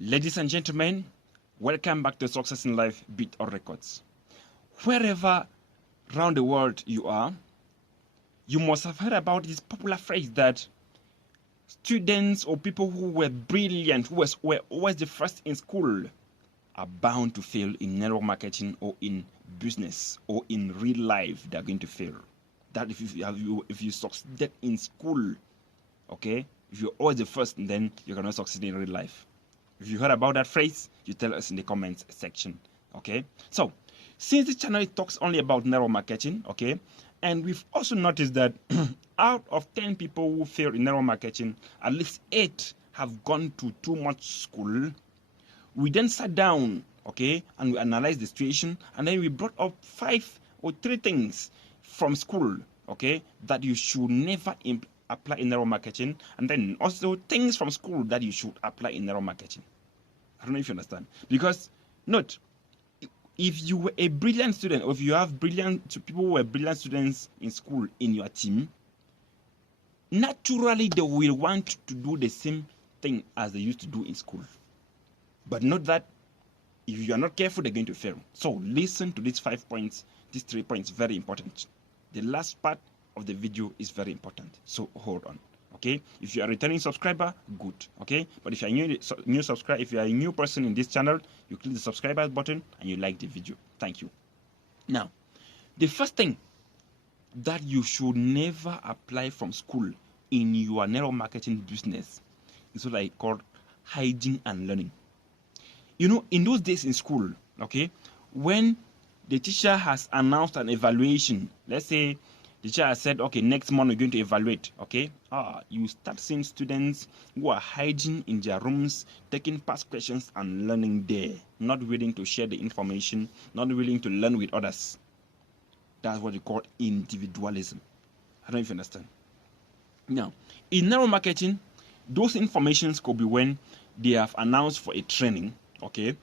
Ladies and gentlemen, welcome back to Success in Life Beat or Records. Wherever around the world you are, you must have heard about this popular phrase that students or people who were brilliant, who were always the first in school, are bound to fail in network marketing or in business or in real life. They're going to fail. That if you succeeded in school, okay, if you're always the first, then you cannot succeed in real life. If you heard about that phrase, you tell us in the comments section. Okay. So, since this channel talks only about network marketing, okay, and we've also noticed that out of 10 people who fail in network marketing, at least 8 have gone to too much school. We then sat down, okay, and we analyzed the situation, and then we brought up 5 or 3 things from school, okay, that you should never apply in network marketing, and then also things from school that you should apply in network marketing. I don't know if you understand. Because, note, if you were a brilliant student, or if you have people who were brilliant students in school in your team, naturally they will want to do the same thing as they used to do in school. But note that if you are not careful, they're going to fail. So listen to these 5 points, these 3 points, very important. The last part of the video is very important. So hold on. Okay, if you are a returning subscriber, good. Okay, but if you are new subscriber, if you are a new person in this channel, you click the subscribe button and you like the video. Thank you. Now, the first thing that you should never apply from school in your network marketing business is what I call hygiene and learning. You know, in those days in school, okay, when the teacher has announced an evaluation, let's say the teacher has said, okay, next month we're going to evaluate, okay, you start seeing students who are hiding in their rooms, taking past questions and learning there, not willing to share the information, not willing to learn with others. That's what you call individualism. I don't know if you understand. Now, in network marketing, those informations could be when they have announced for a training, okay,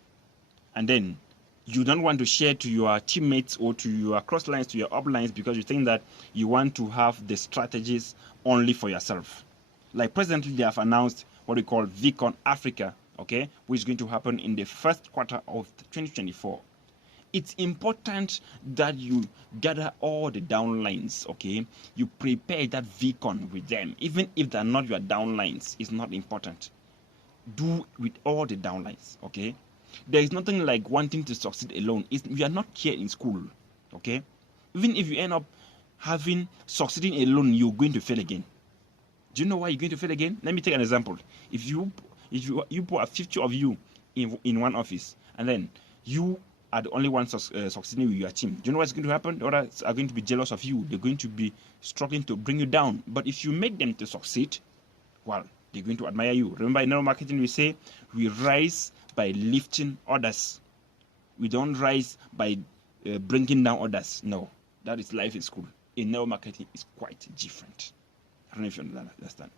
and then you don't want to share to your teammates or to your cross lines, to your uplines, because you think that you want to have the strategies only for yourself. Like presently, they have announced what we call VCon Africa, okay, which is going to happen in the first quarter of 2024. It's important that you gather all the downlines, okay? You prepare that VCon with them. Even if they're not your downlines, it's not important. Do with all the downlines, okay? There is nothing like wanting to succeed alone. We are not here in school, okay? Even if you end up succeeding alone, you're going to fail again. Do you know why you're going to fail again? Let me take an example. If you put 50 of you in one office, and then you are the only one succeeding with your team, do you know what's going to happen? The others are going to be jealous of you. They're going to be struggling to bring you down. But if you make them to succeed, well, they're going to admire you. Remember, in network marketing, we say we rise by lifting others. We don't rise by bringing down others. No, that is life in school. In network marketing, it's quite different. I don't know if you understand.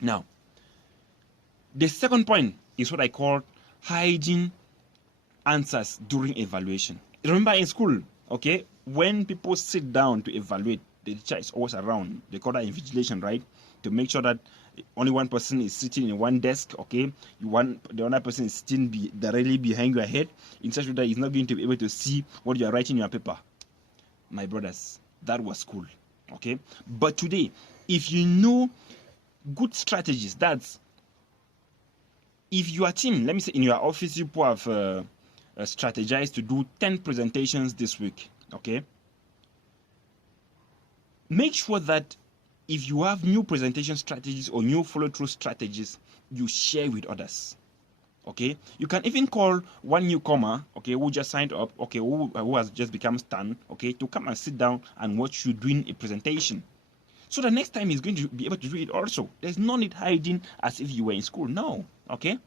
Now, the second point is what I call hiding answers during evaluation. Remember, in school, okay, when people sit down to evaluate, the teacher is always around. They call that invigilation, right? To make sure that only one person is sitting in one desk, okay? The other person is sitting directly behind your head, in such a way that he's not going to be able to see what you are writing in your paper. My brothers, that was school, okay? But today, if you know good strategies, that's if your team, let me say in your office, you have strategized to do 10 presentations this week, okay? Make sure that if you have new presentation strategies or new follow-through strategies, you share with others, okay? You can even call one newcomer, okay, who just signed up, okay, who has just become Stan, okay, to come and sit down and watch you doing a presentation. So the next time he's going to be able to do it also. There's no need hiding as if you were in school. No, okay?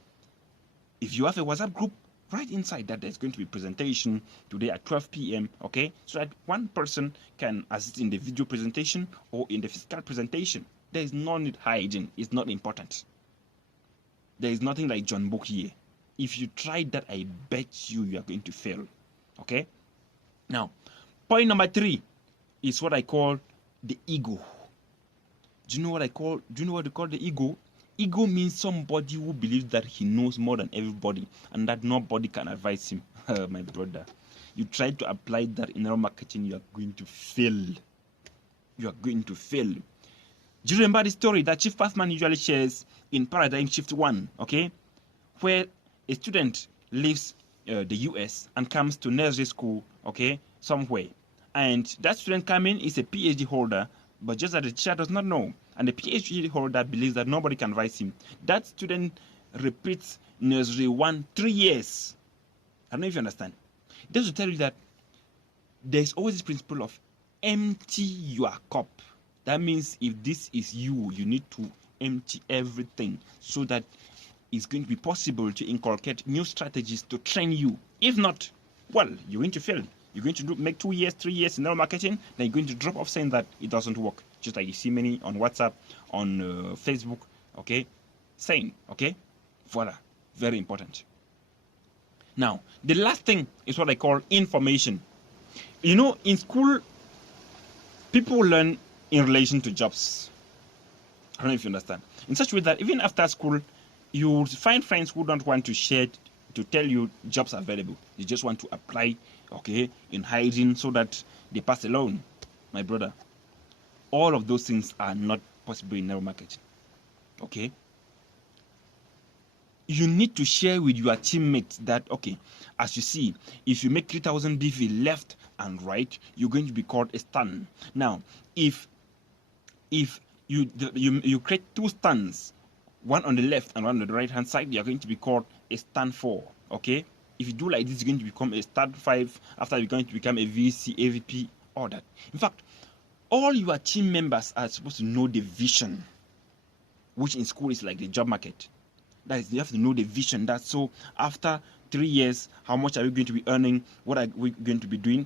If you have a WhatsApp group, right inside that there's going to be presentation today at 12 p.m. okay, so that one person can assist in the video presentation or in the physical presentation. There is no need hiding. It's not important. There is nothing like John Book here. If you try that, I bet you are going to fail. Okay. Now, point number 3 is what I call the ego. Do you know what they call the ego? Ego means somebody who believes that he knows more than everybody and that nobody can advise him. My brother, you try to apply that in network marketing, you are going to fail. You are going to fail. Do you remember the story that Chief Pathman usually shares in Paradigm Shift 1, okay? Where a student leaves the US and comes to nursery school, okay, somewhere. And that student coming is a PhD holder, but just that the teacher does not know. And the PhD holder believes that nobody can advise him. That student repeats nursery 1 3 years. I don't know if you understand. Just to tell you that there's always this principle of empty your cup. That means if this is you, you need to empty everything so that it's going to be possible to inculcate new strategies to train you. If not, well, you're going to fail. You're going to make 2 years, 3 years in network marketing, then you're going to drop off saying that it doesn't work. Just like you see many on WhatsApp, on Facebook, okay, saying, okay, voila, very important. Now, the last thing is what I call information. You know, in school, people learn in relation to jobs. I don't know if you understand. In such a way that even after school, you find friends who don't want to share, to tell you jobs are available. They just want to apply, okay, in hiding so that they pass alone. My brother, all of those things are not possible in network marketing. Okay? You need to share with your teammates that, okay, as you see, if you make 3,000 BV left and right, you're going to be called a stand. Now, if you create 2 stands, one on the left and one on the right hand side, you're going to be called a stand 4. Okay? If you do like this, you're going to become a stand 5. After you're going to become a VC, AVP, all that. In fact, all your team members are supposed to know the vision, which in school is like the job market. That is, you have to know the vision. That so after 3 years, how much are we going to be earning? What are we going to be doing?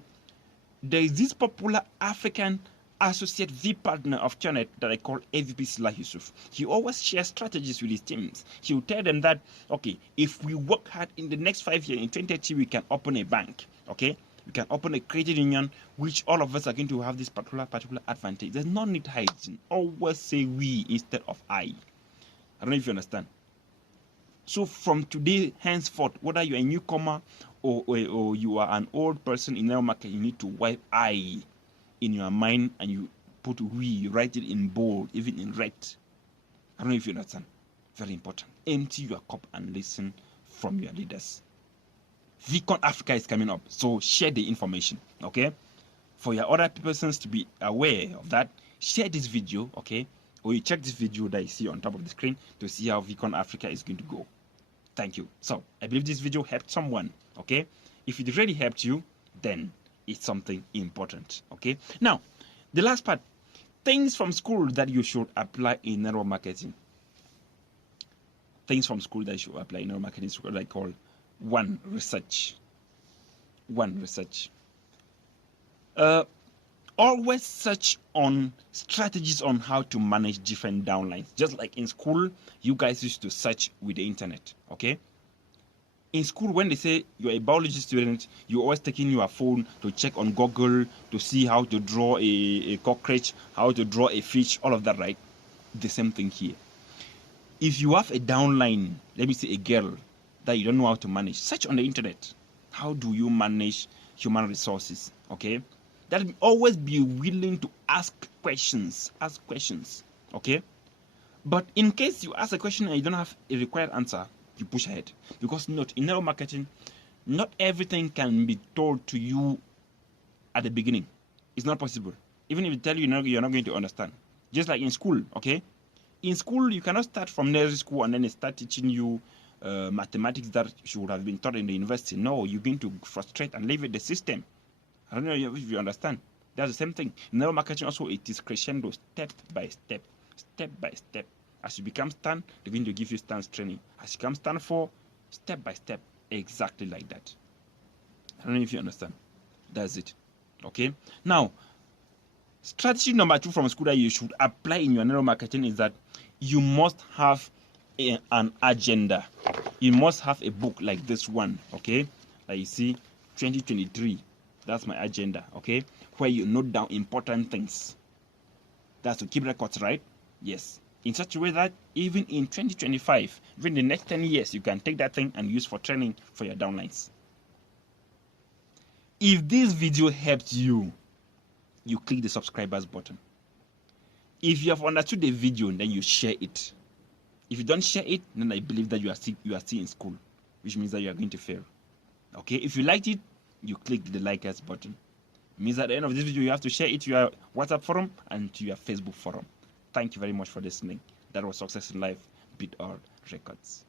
There is this popular African associate V partner of Chonet that I call AVP Sila Yusuf. He always shares strategies with his teams. He will tell them that, okay, if we work hard in the next 5 years, in 2030, we can open a bank. Okay? We can open a credit union, which all of us are going to have this particular advantage. There's no need hiding. Always say we instead of I. I don't know if you understand. So from today henceforth, whether you're a newcomer or you are an old person in our market, you need to wipe I in your mind and you put we, you write it in bold, even in red. I don't know if you understand. Very important. Empty your cup and listen from your leaders. VCon Africa is coming up, so share the information, okay? For your other persons to be aware of that, share this video, okay? Or you check this video that you see on top of the screen to see how VCon Africa is going to go. Thank you. So, I believe this video helped someone, okay? If it really helped you, then it's something important, okay? Now, the last part, things from school that you should apply in network marketing. Things from school that you should apply in network marketing is what I call research. Research. Always search on strategies on how to manage different downlines. Just like in school, you guys used to search with the internet, okay? In school, when they say you're a biology student, you're always taking your phone to check on Google to see how to draw a cockroach, how to draw a fish, all of that, right? The same thing here. If you have a downline, let me say a girl that you don't know how to manage, search on the internet. How do you manage human resources, okay? That always be willing to ask questions, okay? But in case you ask a question and you don't have a required answer, you push ahead. Because in network marketing, not everything can be told to you at the beginning. It's not possible. Even if you tell you you're not going to understand. Just like in school, okay? In school, you cannot start from nursery school and then they start teaching you mathematics that should have been taught in the university. No, you're going to frustrate and leave it the system. I don't know if you understand. That's the same thing. In network marketing also, it is crescendo, step by step. Step by step. As you become stand, they're going to give you stance training. As you become stand 4, step by step. Exactly like that. I don't know if you understand. That's it. Okay? Now, strategy number 2 from school that you should apply in your network marketing is that you must have an agenda. You must have a book like this one, okay? Like you see, 2023. That's my agenda, okay? Where you note down important things. That's to keep records, right? Yes. in such a way that even in 2025, even the next 10 years, you can take that thing and use for training for your downlines. If this video helped you, you click the subscribers button. If you have understood the video, then you share it. If you don't share it, then I believe that you are still in school, which means that you are going to fail. Okay, if you liked it, you click the like us button. It means at the end of this video, you have to share it to your WhatsApp forum and to your Facebook forum. Thank you very much for listening. That was Success in Life, Beat All Records.